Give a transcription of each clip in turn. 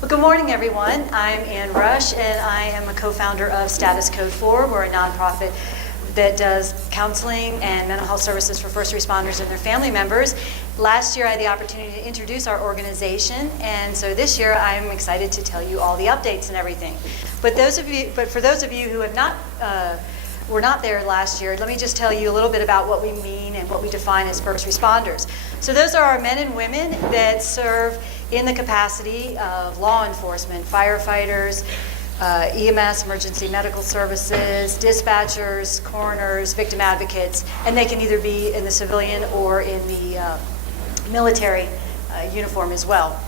Well, good morning, everyone. I'm Ann Rush, and I am a co-founder of Status Code 4. We're a nonprofit that does counseling and mental health services for first responders and their family members. Last year, I had the opportunity to introduce our organization, and so this year, I'm excited to tell you all the updates and everything. But for those of you who have not were not there last year, let me just tell you a little bit about what we mean and what we define as first responders. So those are our men and women that serve in the capacity of law enforcement, firefighters, EMS, emergency medical services, dispatchers, coroners, victim advocates, and they can either be in the civilian or in the military uniform as well.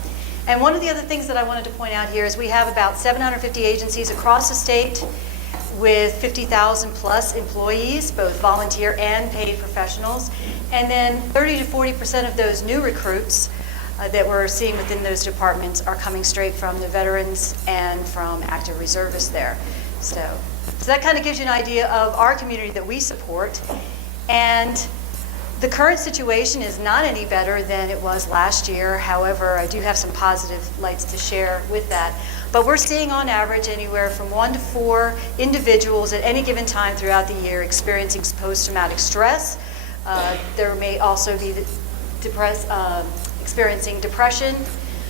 And one of the other things that I wanted to point out here is we have about 750 agencies across the state with 50,000 plus employees, both volunteer and paid professionals. And then 30 to 40% of those new recruits that we're seeing within those departments are coming straight from the veterans and from active reservists there. So that kind of gives you an idea of our community that we support. And the current situation is not any better than it was last year. However, I do have some positive lights to share with that. But we're seeing on average anywhere from 1 to 4 individuals at any given time throughout the year experiencing post-traumatic stress. There may also be experiencing depression.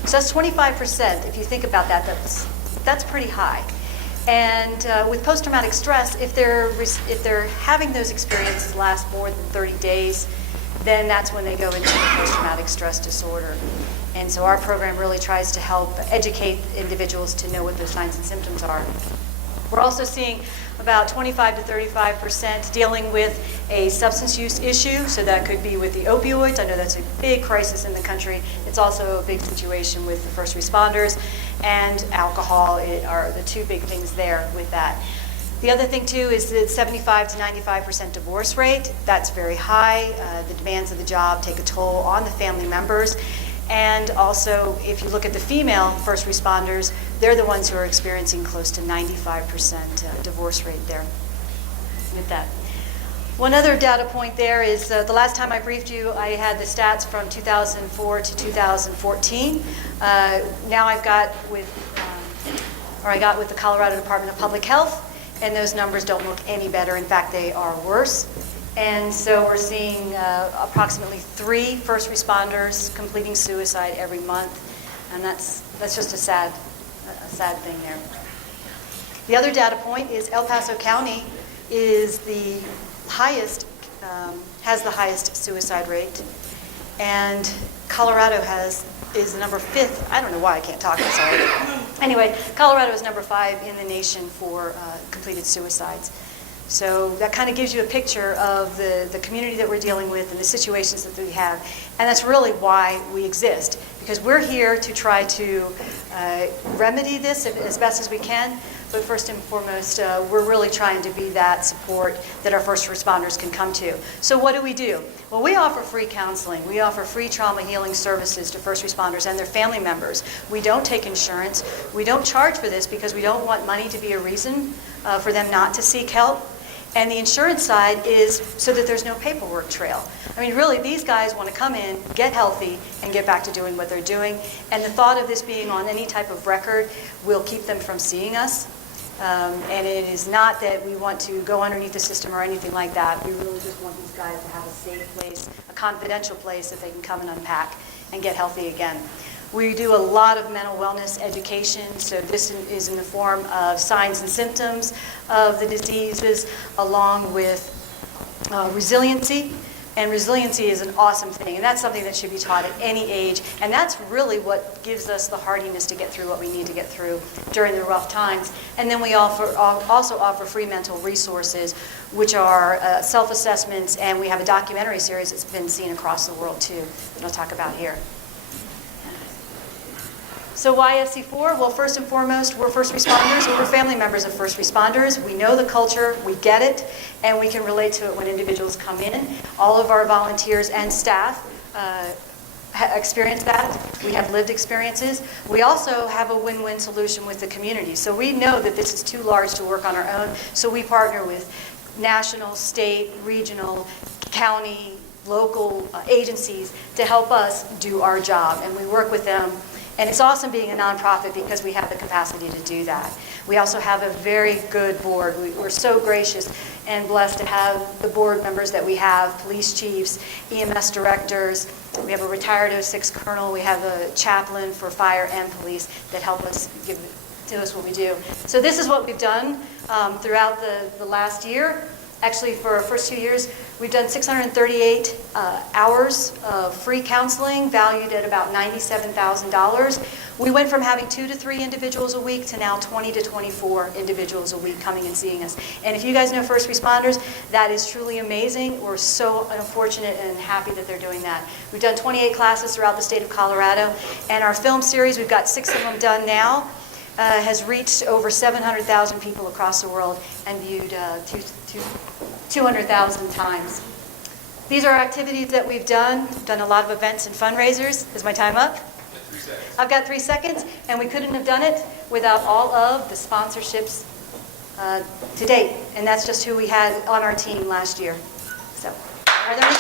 So that's 25%. If you think about that, that's pretty high. And with post-traumatic stress, if they're having those experiences last more than 30 days, then that's when they go into the post-traumatic stress disorder. And so our program really tries to help educate individuals to know what those signs and symptoms are. We're also seeing about 25 to 35% dealing with a substance use issue. So that could be with the opioids. I know that's a big crisis in the country. It's also a big situation with the first responders, and alcohol are the two big things there with that. The other thing too is the 75 to 95% divorce rate. That's very high. The demands of the job take a toll on the family members. And also, if you look at the female first responders, they're the ones who are experiencing close to 95% divorce rate there with that. One other data point there is the last time I briefed you, I had the stats from 2004 to 2014. Now I got with the Colorado Department of Public Health, and those numbers don't look any better. In fact, they are worse. And so we're seeing approximately 3 first responders completing suicide every month, and that's just a sad thing there. The other data point is El Paso County is the highest, has the highest suicide rate, and Colorado is number 5th. I don't know why I can't talk, I'm sorry. Anyway, Colorado is number 5 in the nation for completed suicides. So that kind of gives you a picture of the community that we're dealing with and the situations that we have. And that's really why we exist, because we're here to try to remedy this as best as we can. But first and foremost, we're really trying to be that support that our first responders can come to. So what do? Well, we offer free counseling. We offer free trauma healing services to first responders and their family members. We don't take insurance. We don't charge for this because we don't want money to be a reason for them not to seek help. And the insurance side is so that there's no paperwork trail. I mean, really, these guys want to come in, get healthy, and get back to doing what they're doing. And the thought of this being on any type of record will keep them from seeing us. And it is not that we want to go underneath the system or anything like that. We really just want these guys to have a safe place, a confidential place that they can come and unpack and get healthy again. We do a lot of mental wellness education, so this is in the form of signs and symptoms of the diseases, along with resiliency. And resiliency is an awesome thing, and that's something that should be taught at any age. And that's really what gives us the hardiness to get through what we need to get through during the rough times. And then we also offer free mental resources, which are self-assessments, and we have a documentary series that's been seen across the world too, that I'll talk about here. So why SC4? Well, first and foremost, we're first responders, and we're family members of first responders. We know the culture, we get it, and we can relate to it when individuals come in. All of our volunteers and staff experience that. We have lived experiences. We also have a win-win solution with the community. So we know that this is too large to work on our own, so we partner with national, state, regional, county, local agencies to help us do our job. And we work with them And it's awesome being a nonprofit because we have the capacity to do that. We also have a very good board. We're so gracious and blessed to have the board members that we have, police chiefs, EMS directors. We have a retired 06 colonel. We have a chaplain for fire and police that help us give to us what we do. So this is what we've done throughout the last year. Actually, for our first 2 years, we've done 638 hours of free counseling, valued at about $97,000. We went from having 2 to 3 individuals a week to now 20 to 24 individuals a week coming and seeing us. And if you guys know first responders, that is truly amazing. We're so fortunate and happy that they're doing that. We've done 28 classes throughout the state of Colorado, and our film series, we've got 6 of them done now, has reached over 700,000 people across the world and viewed 200,000 times. These are activities that we've done. We've done a lot of events and fundraisers. Is my time up? 3 seconds. I've got 3 seconds, and we couldn't have done it without all of the sponsorships to date. And that's just who we had on our team last year. So, are there any